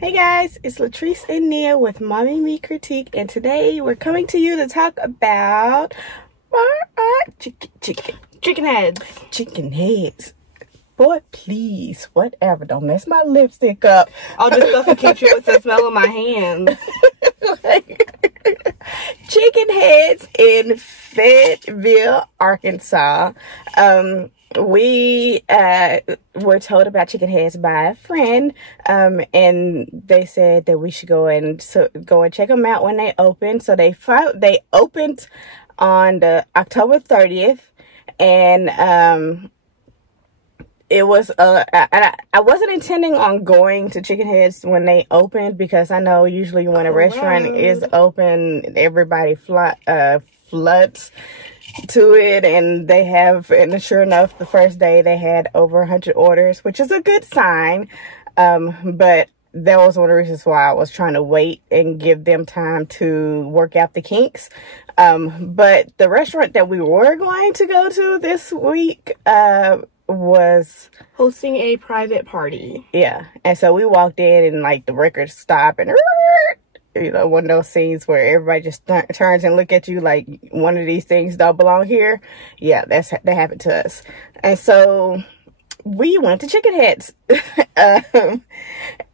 Hey guys, it's Latrice and Nia with mommyandmecritique, and today we're coming to you to talk about Chick'n Headz. Chick'n Headz. Boy, please, whatever, don't mess my lipstick up. I'll just suffocate you with the smell of my hands. Chick'n Headz in Fayetteville, Arkansas. We were told about Chick'n Headz by a friend, and they said that we should go and check them out when they open. So they opened on the October 30th, and it was I wasn't intending on going to Chick'n Headz when they opened, because I know usually when a restaurant is open, everybody floods to it, and sure enough, the first day they had over 100 orders, which is a good sign. But that was one of the reasons why I was trying to wait and give them time to work out the kinks. But the restaurant that we were going to go to this week was hosting a private party. Yeah, and so we walked in, and like the record stopped, and you know, one of those scenes where everybody just turns and look at you like one of these things don't belong here. Yeah, that happened to us. And so we went to Chick'n Headz.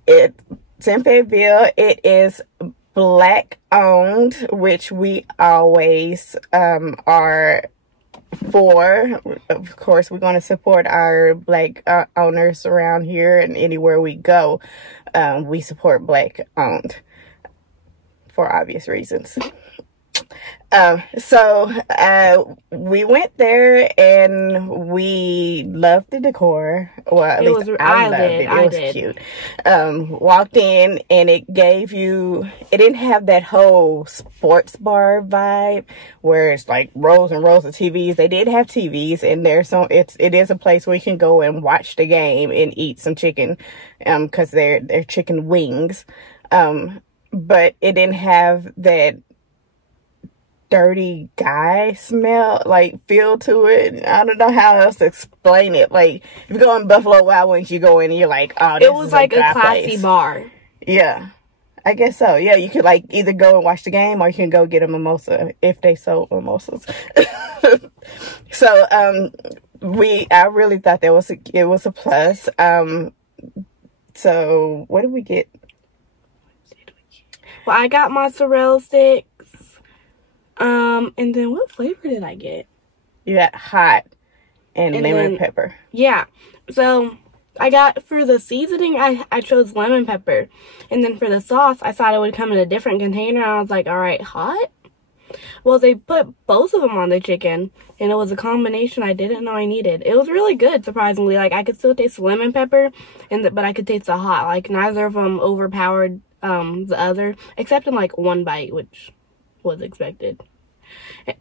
It's in Fayetteville. It is black owned, which we always are for. Of course, we're going to support our black owners around here, and anywhere we go, we support black owned, for obvious reasons. So we went there and we loved the decor. Well, at least I loved it. It was cute. Walked in, and it didn't have that whole sports bar vibe where it's like rows and rows of TVs. They did have TVs in there, so it is a place where you can go and watch the game and eat some chicken, because they're chicken wings. But it didn't have that dirty guy smell, like, feel to it. I don't know how else to explain it. Like, if you go in Buffalo Wild Wings, you go in and you're like, oh, this it was like a classy bar. Yeah, I guess so. Yeah, you could like either go and watch the game, or you can go get a mimosa if they sold mimosas. So I really thought it was a plus. So what did we get? Well, I got mozzarella sticks. And then what flavor did I get? You got hot and lemon pepper. Yeah. So I got, for the seasoning, I chose lemon pepper. And then for the sauce, I thought it would come in a different container. I was like, all right, hot? Well, they put both of them on the chicken, and it was a combination I didn't know I needed. It was really good, surprisingly. Like, I could still taste the lemon pepper, but I could taste the hot. Like, neither of them overpowered the other, except in like one bite, which was expected.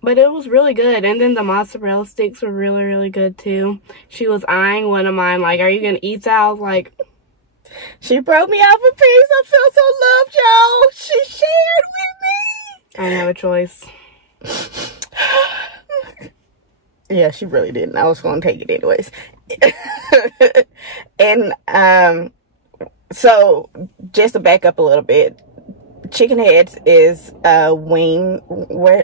But it was really good. And then the mozzarella sticks were really, really good too. She was eyeing one of mine like, are you gonna eat that? I was like, she broke me off a piece. I feel so loved, y'all. She shared with me. I didn't have a choice. Yeah, she really didn't. I was gonna take it anyways. And so just to back up a little bit, Chick'n Headz is a wing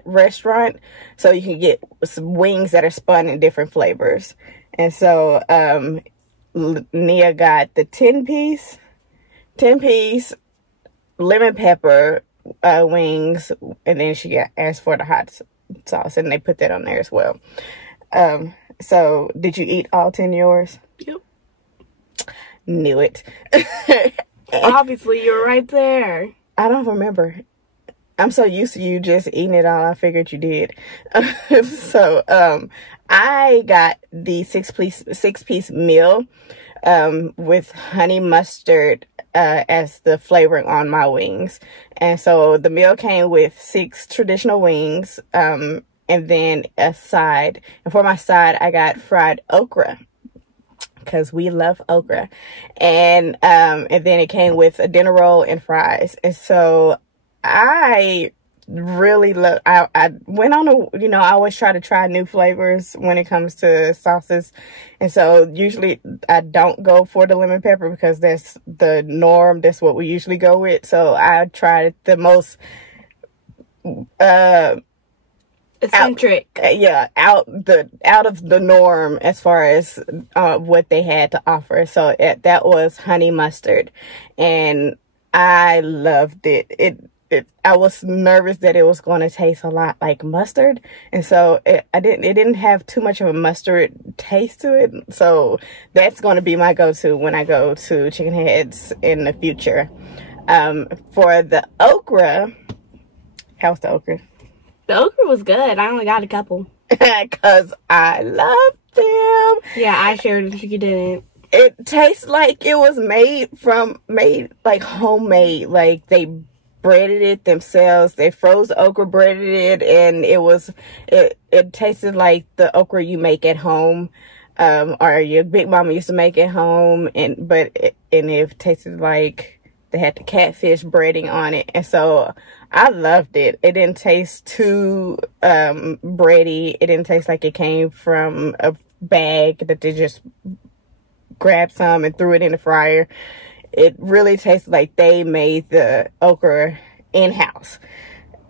restaurant, so you can get some wings that are spun in different flavors. And so Nia got the 10-piece lemon pepper wings, and then she asked for the hot sauce, and they put that on there as well. So did you eat all 10 yours? Yep. Knew it. Obviously, you're right there. I don't remember. I'm so used to you just eating it all. I figured you did. So I got the six-piece meal with honey mustard as the flavoring on my wings. And so the meal came with 6 traditional wings, and then a side. And for my side, I got fried okra, because we love okra. And then it came with a dinner roll and fries. And so I really love, I went on a, you know, I always try to try new flavors when it comes to sauces. And so usually I don't go for the lemon pepper because that's the norm. That's what we usually go with. So I tried the most, eccentric. Out of the norm as far as what they had to offer. So that was honey mustard, and I loved it. I was nervous that it was going to taste a lot like mustard, and so it didn't have too much of a mustard taste to it. So that's going to be my go-to when I go to Chick'n Headz in the future. For the okra, how's the okra? The okra was good. I only got a couple. Because I love them. Yeah, I shared it. You didn't. It tastes like it was made like homemade. Like they breaded it themselves. They froze the okra, breaded it, and it tasted like the okra you make at home. Or your big mama used to make at home. And it tasted like they had the catfish breading on it. And so I loved it. It didn't taste too bready. It didn't taste like it came from a bag that they just grabbed some and threw it in the fryer. It really tasted like they made the okra in-house.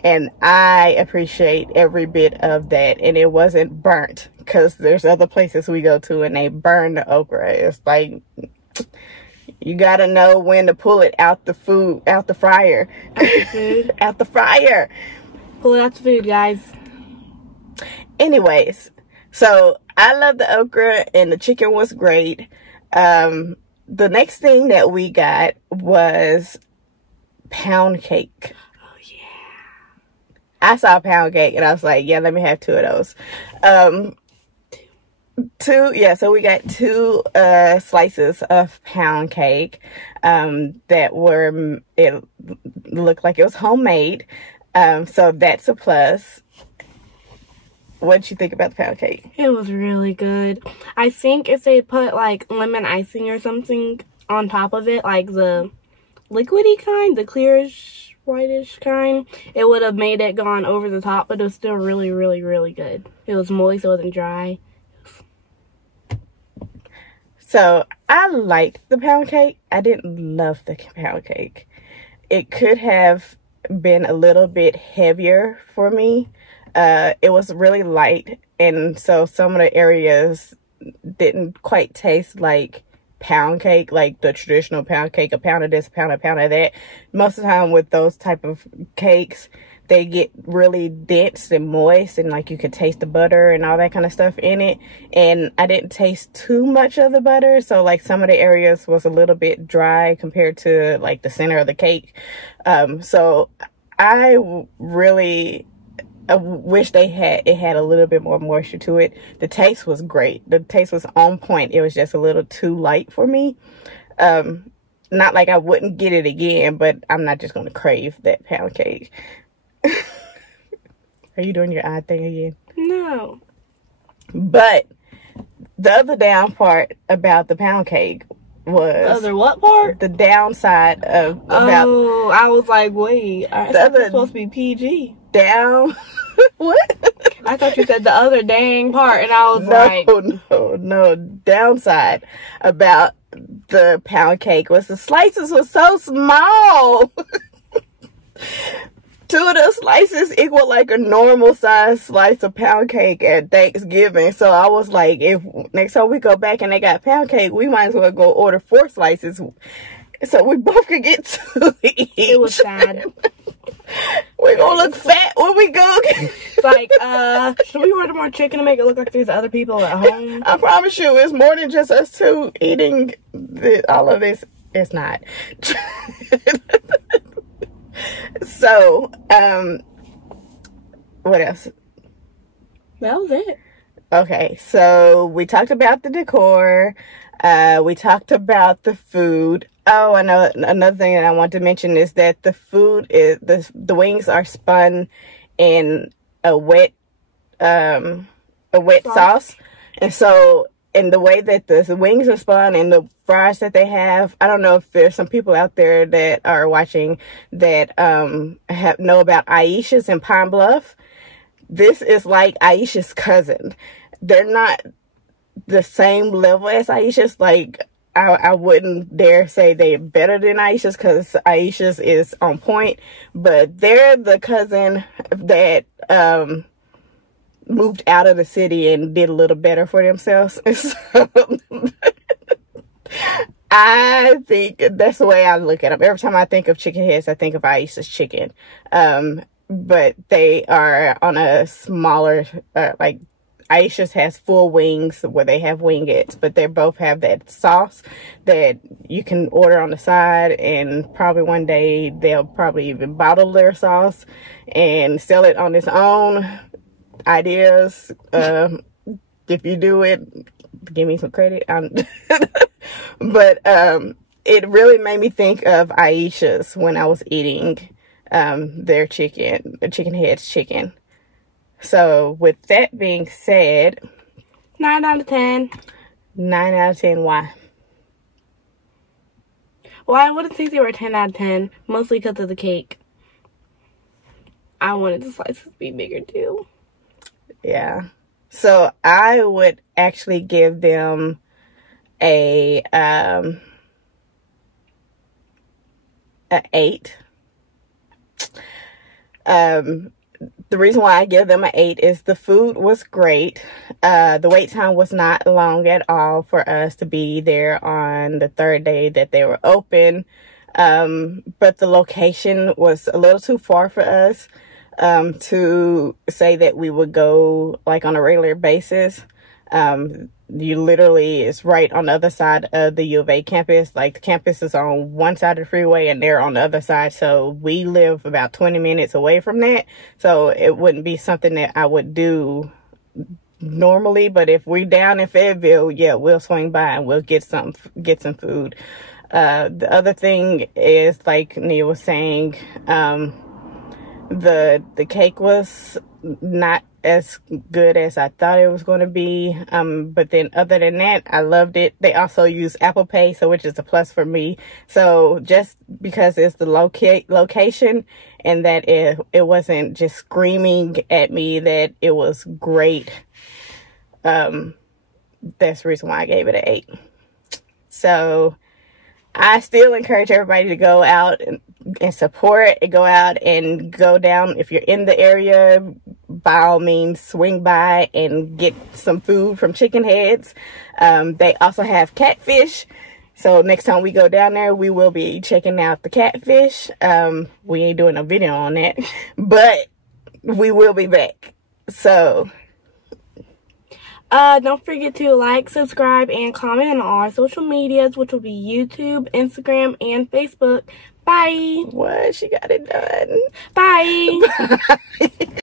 And I appreciate every bit of that. And it wasn't burnt, because there's other places we go to and they burn the okra. It's like, you gotta know when to pull it out the fryer. Out the fryer. Pull it out the food, guys. Anyways, so I love the okra and the chicken was great. The next thing that we got was pound cake. Oh yeah. I saw pound cake and I was like, yeah, let me have two of those. So we got two slices of pound cake that were, it looked like it was homemade, so that's a plus. What did you think about the pound cake? It was really good. I think if they put like lemon icing or something on top of it, like the liquidy kind, the clearish whitish kind, it would have made it gone over the top, but it was still really, really, really good. It was moist, it wasn't dry. So I liked the pound cake. I didn't love the pound cake. It could have been a little bit heavier for me. It was really light, and so some of the areas didn't quite taste like pound cake, like the traditional pound cake, a pound of this, a pound of that. Most of the time with those type of cakes, they get really dense and moist, and like you could taste the butter and all that kind of stuff in it. And I didn't taste too much of the butter, so like some of the areas was a little bit dry compared to like the center of the cake. So I really wish it had a little bit more moisture to it. The taste was great. The taste was on point. It was just a little too light for me. Not like I wouldn't get it again, but I'm not just going to crave that pound cake. Are you doing your eye thing again? No. But the other down part about the pound cake was... The other what part? The downside of... Oh, I was like, wait. I thought it was supposed to be PG. Down... What? I thought you said the other dang part, and I was No. Downside about the pound cake was the slices were so small. Two of those slices equal like a normal size slice of pound cake at Thanksgiving. So I was like, if next time we go back and they got pound cake, we might as well go order 4 slices so we both could get 2 each. It was sad. We're gonna look fat when we go. It's like, should we order more chicken to make it look like there's other people at home? I promise you, it's more than just us two eating all of this. It's not. So, what else? That was it. Okay, so we talked about the decor. We talked about the food. Oh, I know another thing that I want to mention is that the food is the wings are spun in a wet sauce, and so and the way that the wings are spun and the fries that they have, I don't know if there's some people out there that are watching that know about Aisha's in Pine Bluff. This is like Aisha's cousin. They're not the same level as Aisha's. Like, I wouldn't dare say they're better than Aisha's, because Aisha's is on point, but they're the cousin that moved out of the city and did a little better for themselves. So, I think that's the way I look at them. Every time I think of Chick'n Headz, I think of Aisha's Chicken. But they are on a smaller, like, Aisha's has full wings where they have wingettes, but they both have that sauce that you can order on the side, and probably one day they'll probably even bottle their sauce and sell it on its own. Ideas, if you do it, give me some credit. But it really made me think of Aisha's when I was eating their chicken, Chick'n Headz chicken. So with that being said, 9 out of 10. 9 out of 10. Why? Well, I wouldn't say they were 10 out of 10, mostly because of the cake. I wanted the slices to be bigger too. Yeah. So I would actually give them a 8. The reason why I give them an 8 is the food was great. The wait time was not long at all for us to be there on the 3rd day that they were open. But the location was a little too far for us to say that we would go like on a regular basis. You literally is right on the other side of the U of A campus. Like, the campus is on one side of the freeway and they're on the other side. So we live about 20 minutes away from that. So it wouldn't be something that I would do normally. But if we're down in Fayetteville, yeah, we'll swing by and we'll get some food. The other thing is, like Nia was saying, the cake was not as good as I thought it was going to be, but then other than that, I loved it. They also use Apple Pay, so which is a plus for me. So just because it's the location and that it wasn't just screaming at me that it was great, that's the reason why I gave it an 8. So I still encourage everybody to go out and support and go out and go down. If you're in the area, by all means, swing by and get some food from Chick'n Headz. They also have catfish. So next time we go down there, we will be checking out the catfish. We ain't doing a video on that, but we will be back. So don't forget to like, subscribe, and comment on all our social medias, which will be YouTube, Instagram, and Facebook. Bye. What? She got it done. Bye. Bye.